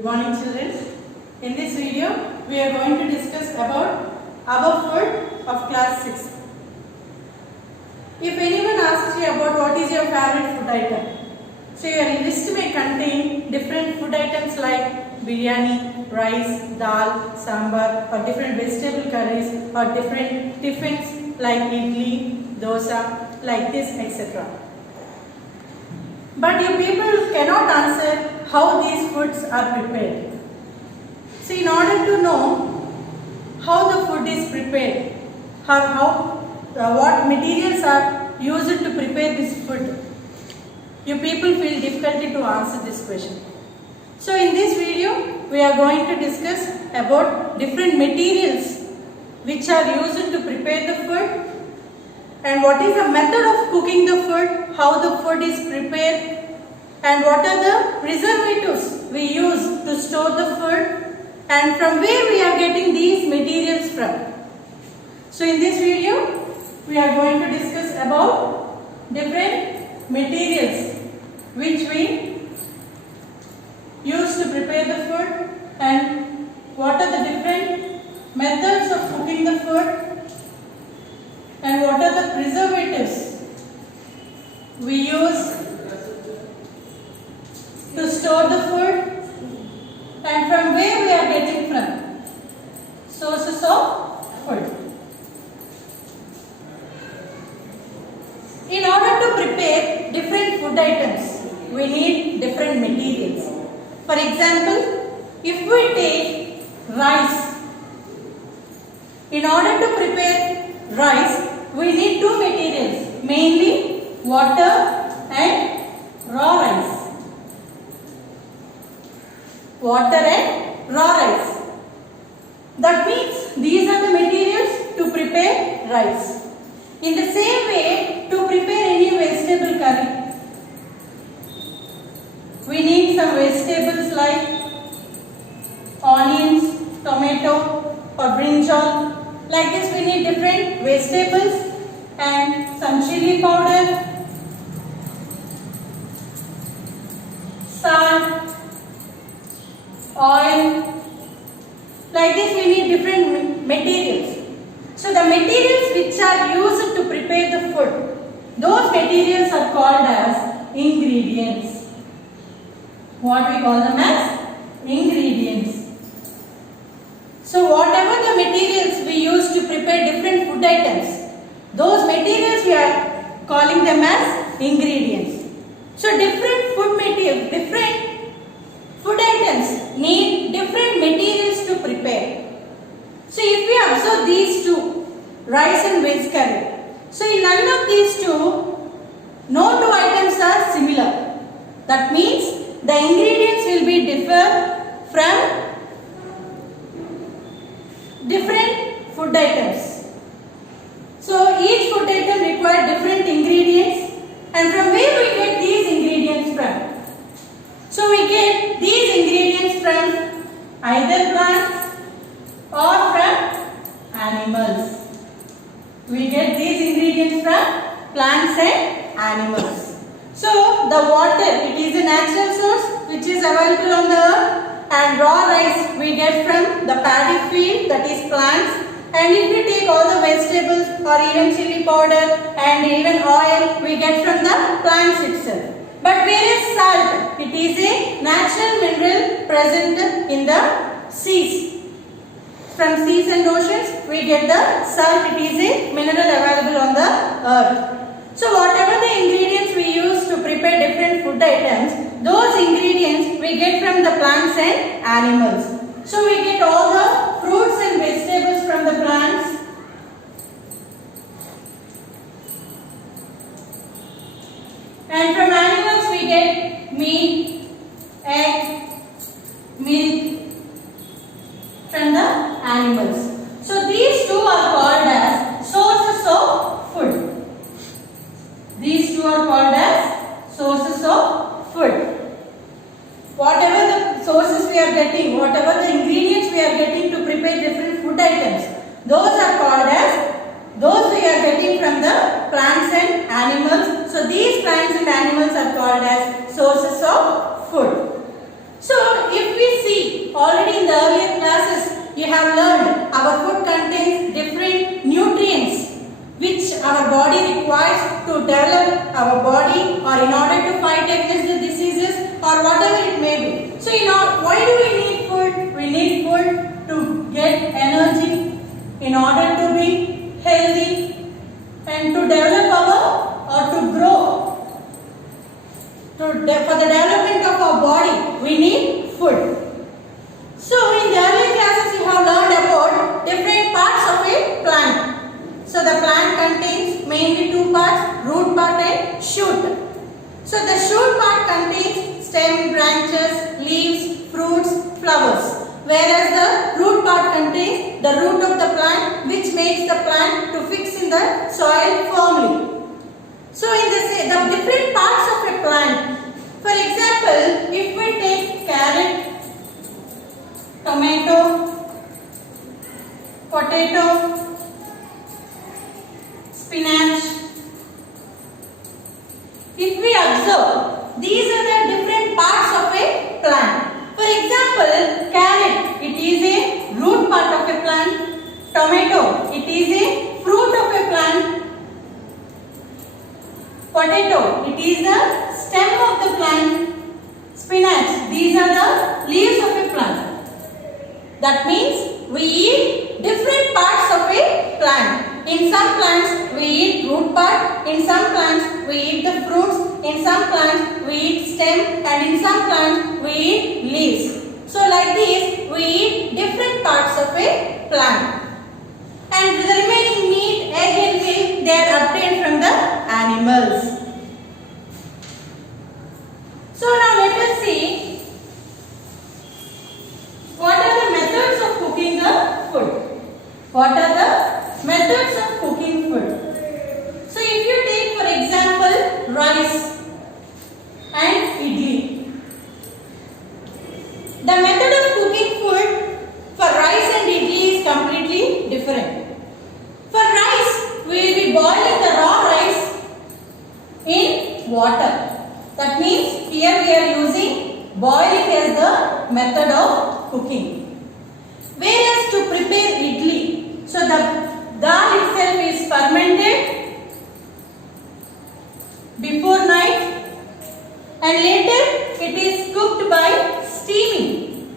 Good morning children. In this video we are going to discuss about above food of class 6. If anyone asks you about what is your favorite food item, so your list may contain different food items like biryani, rice, dal, sambar, or different vegetable curries, or different tiffins like idli, dosa, like this, etc. But you people cannot answer how these foods are prepared. So in order to know how the food is prepared, or what materials are used to prepare this food, you people feel difficulty to answer this question. So in this video, we are going to discuss about different materials which are used to prepare the food, and what is the method of cooking the food, how the food is prepared, and what are the preservatives we use to store the food, and from where we are getting these materials from. So in this video, we are going to discuss about different materials which we use to prepare the food, and what are the different methods of cooking the food, and what are the preservatives we use to store the food, and from where we are getting from sources of food. In order to prepare different food items, we need different materials. For example, if we take rice, in order to prepare rice, we need two materials, mainly water and raw rice. Water and raw rice. That means these are the materials to prepare rice. In the same way, to prepare any vegetable curry, we need some vegetables like onions, tomato or brinjal. Like this we need different vegetables and some chili powder, salt, oil. Like this we need different materials. So the materials which are used to prepare the food, those materials are called as ingredients. What we call them as ingredients. So whatever the materials we use to prepare different food items, those materials we are calling them as ingredients. So different food items need different materials to prepare. So if we observe these two, rice and veg curry, so in none of these two, no two items are similar. That means the ingredients will be differ from different food items. So each food item requires different ingredients, and from where we get these ingredients from? So we get these ingredients from either plants or from animals. We get these ingredients from plants and animals. So the water, it is a natural source which is available on the earth, and raw rice we get from the paddy field, that is plants. And if we take all the vegetables or even chili powder and even oil, we get from the plants itself. But where is salt? It is a natural mineral present in the seas. From seas and oceans we get the salt. It is a mineral available on the earth. So whatever the ingredients we use to prepare different food items, those ingredients we get from the plants and animals. So we get all the fruits and vegetables from the plants, and from animals we get meat, egg, milk from the animals. So these two are called as sources of food. These two are called as sources of food. Whatever the sources we are getting, whatever the ingredients we are getting to prepare different food items, those are called as, those we are getting from the plants and animals. So these plants and animals are called as sources of food. So if we see have learned our food contains different nutrients which our body requires to develop our body or in order to fight against the diseases or whatever it may be. So, why do we need food? We need food to get energy in order to be healthy and to develop or to grow. For the development of our body, we need food. So, in the earlier classes, we have learned about different parts of a plant. So, the plant contains mainly two parts, root part and shoot. So, the shoot part contains stem, branches, leaves, fruits, flowers. Whereas the root part contains the root of the plant which makes the plant to fix in the soil firmly. So, in the different parts of a plant, for example, if we take carrot, tomato, potato, spinach, if we observe, these are the different parts of a plant. For example, carrot, it is a root part of a plant. Tomato, it is a fruit of a plant. Potato, it is the stem of the plant. Spinach, these are the leaves of a plant. That means we eat different parts of a plant. In some plants we eat root part, in some plants we eat the fruits, in some plants we eat stem, and in some plants we eat leaves. So like this we eat different parts of a plant. And the remaining meat, egg and milk, they are obtained from the animals. So now let us see what are the methods of cooking the food. What are the methods of cooking food? So if you take for example rice and idli. The method of cooking food for rice and idli is completely different. For rice, we will be boiling the raw rice in water. That means here we are using boiling as the method of cooking. Whereas to prepare idli, so the dal itself is fermented before night and later it is cooked by steaming.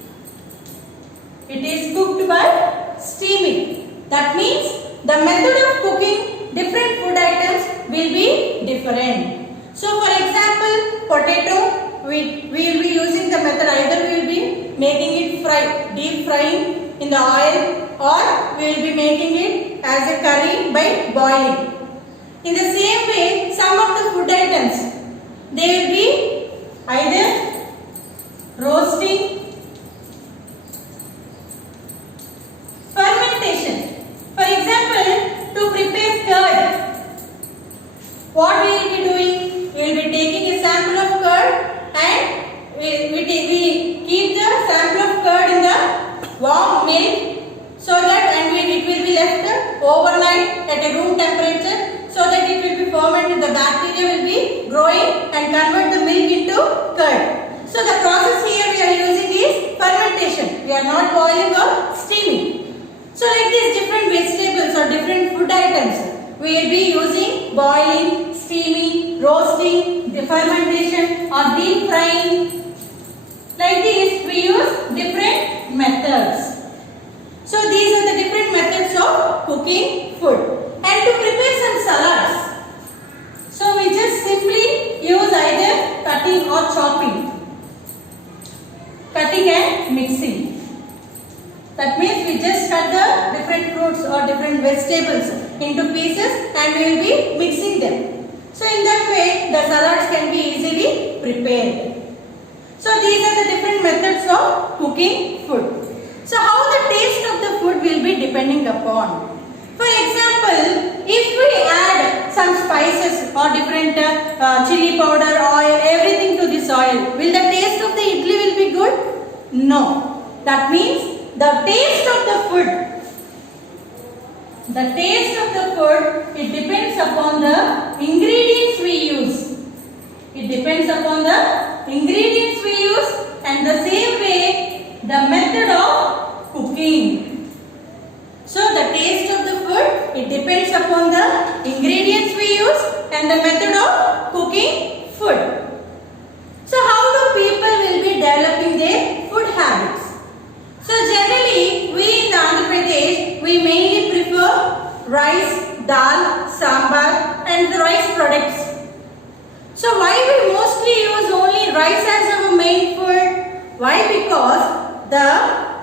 It is cooked by steaming. That means the method of cooking different food items will be different. So for example, potato, we will be using the method either we will be making it fry, deep frying in the oil, or we will be making it as a curry by boiling. In the same way, some of the food items, they will be either roasting, fermentation. For example, to prepare curd, what we will be doing? We will be taking a sample of curd and we keep the sample of curd in the warm milk so that it will be left overnight at a room temperature so that it will be fermented. The bacteria will be growing and convert the milk into curd. So the process here we are using is fermentation. We are not boiling or steaming. So like these different vegetables or different food items, we will be using boiling, steaming, roasting, the fermentation or deep frying. Like this we use different methods. So these are the different methods of cooking food. And to prepare some salads, so we just simply use either cutting or chopping. Cutting and mixing. That means we just cut the different fruits or different vegetables into pieces and we will be mixing them. So in that way the salads can be easily prepared. So these are the different methods of cooking food. So how the taste of the food will be depending upon. For example, if we add some spices or different chili powder, oil, everything to this oil, will the taste of the idli will be good? No. That means the taste of the food, it depends upon the ingredients we use. It depends upon the ingredients we use and the same way the method of cooking. It depends upon the ingredients we use and the method of cooking food. So how do people will be developing their food habits? So generally we in the Andhra Pradesh, we mainly prefer rice, dal, sambar and the rice products. So why we mostly use only rice as our main food? Why? Because the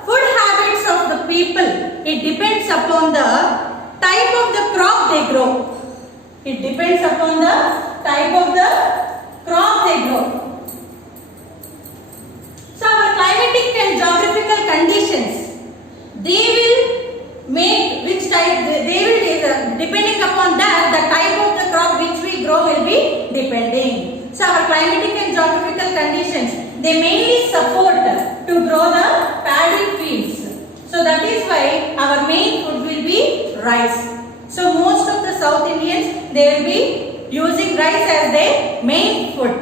food habits of the people, it depends upon the type of the crop they grow. It depends upon the type of the crop they grow. So our climatic and geographical conditions, they will make which type, they will depending upon that, the type of the crop which we grow will be depending. So our climatic and geographical conditions, they mainly support to grow the paddy fields. So that is why our main food will be rice. So most of the South Indians, they will be using rice as their main food.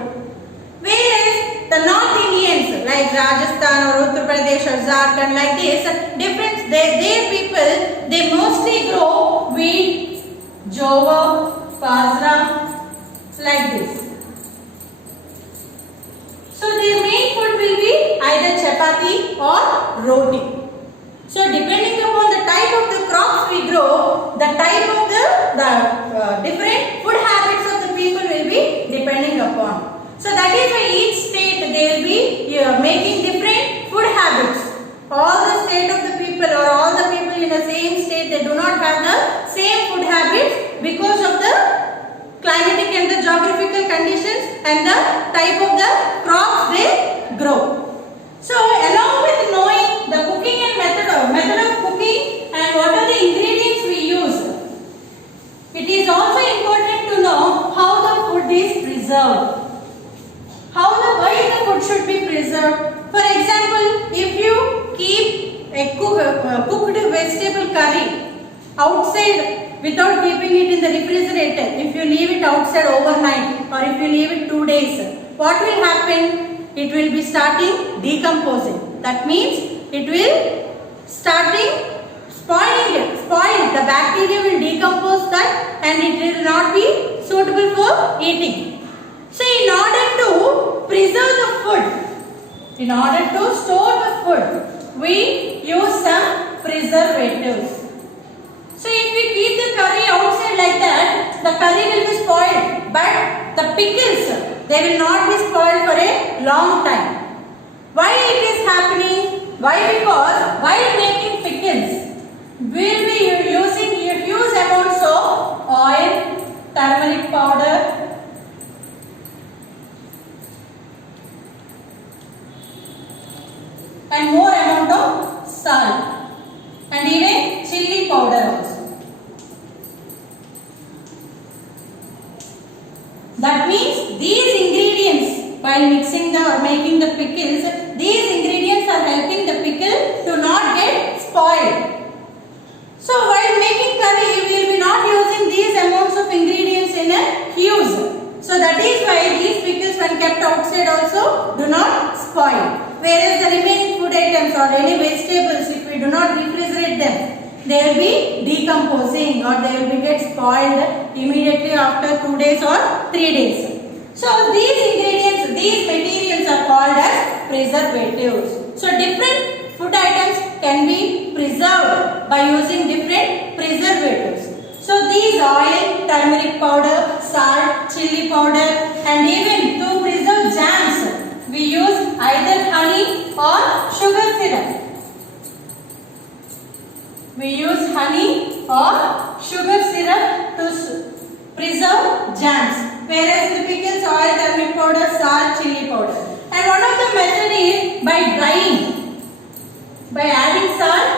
Whereas the North Indians like Rajasthan or Uttar Pradesh or Jharkhand like this, different, their people, they mostly grow wheat, jowar, bajra, like this. So their main food will be either chapati or roti. So depending upon the type of the crops we grow, the type of the different food habits of the people will be depending upon. So that is why each state they will be making different food habits. All the state of the people or all the people in the same state, they do not have the same food habits because of the climatic and the geographical conditions and the type of the crops they grow. So along with knowing the cooking and method of cooking and what are the ingredients we use, it is also important to know how the food is preserved. Why the food should be preserved. For example, if you keep a cooked vegetable curry outside without keeping it in the refrigerator, if you leave it outside overnight or if you leave it 2 days, what will happen? It will be starting decomposing. That means it will starting spoiling. The bacteria will decompose that and it will not be suitable for eating. So in order to preserve the food, in order to store the food, we use some preservatives. So if we keep the curry outside like that, the curry will be spoiled. But the pickles, they will not be spoiled for a long time. Why it is happening? Why? Because while making pickles, we will be using huge amounts of oil, turmeric powder, and more amount of salt and even chilli powder also. That means these ingredients, while mixing or making the pickles, these ingredients are helping the pickle to not get spoiled. So while making curry, we will be not using these amounts of ingredients in a huge. So that is why these pickles when kept outside also do not spoil. Whereas the remaining food items or any vegetables, if we do not refrigerate them, they will be decomposing or they will be get spoiled immediately after 2 days or 3 days. So these ingredients, these materials are called as preservatives. So different food items can be preserved by using different preservatives. So these oil, turmeric powder, salt, chilli powder and even to preserve jams, we use either honey or sugar syrup. We use honey or sugar syrup to preserve jams. Whereas the pickles, oil, turmeric powder, salt, chilli powder. And one of the method is by drying. By adding salt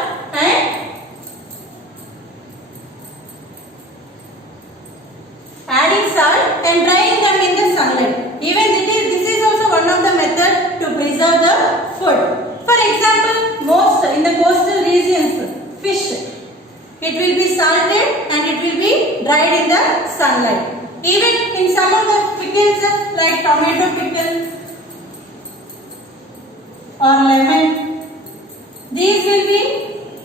and drying them in the sunlight. Even this is also one of the method to preserve the food. For example, most in the coastal regions, fish, it will be salted and it will be dried in the sunlight. Even in some of the pickles like tomato pickle or lemon, these will be,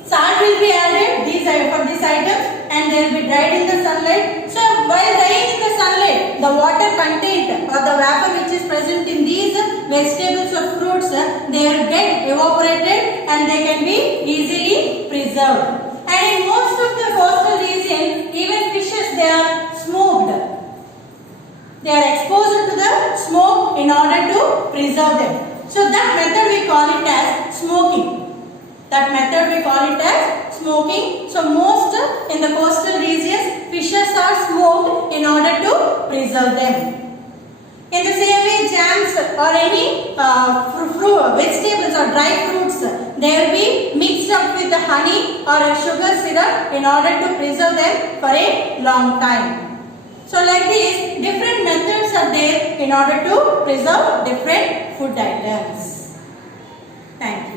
salt will be added for these items and and they will be dried in the sunlight. So while drying in the sunlight, the water content or the vapor which is present in these vegetables or fruits, they will get evaporated and they can be easily preserved. And in most of the coastal region, even fishes, they are smoked. They are exposed to the smoke in order to preserve them. So that method we call it as smoking. That method we call it as smoking. So most in the coastal regions, fishes are smoked in order to preserve them. In the same way, jams or any vegetables or dry fruits, they will be mixed up with the honey or a sugar syrup in order to preserve them for a long time. So like this, different methods are there in order to preserve different food items. Thank you.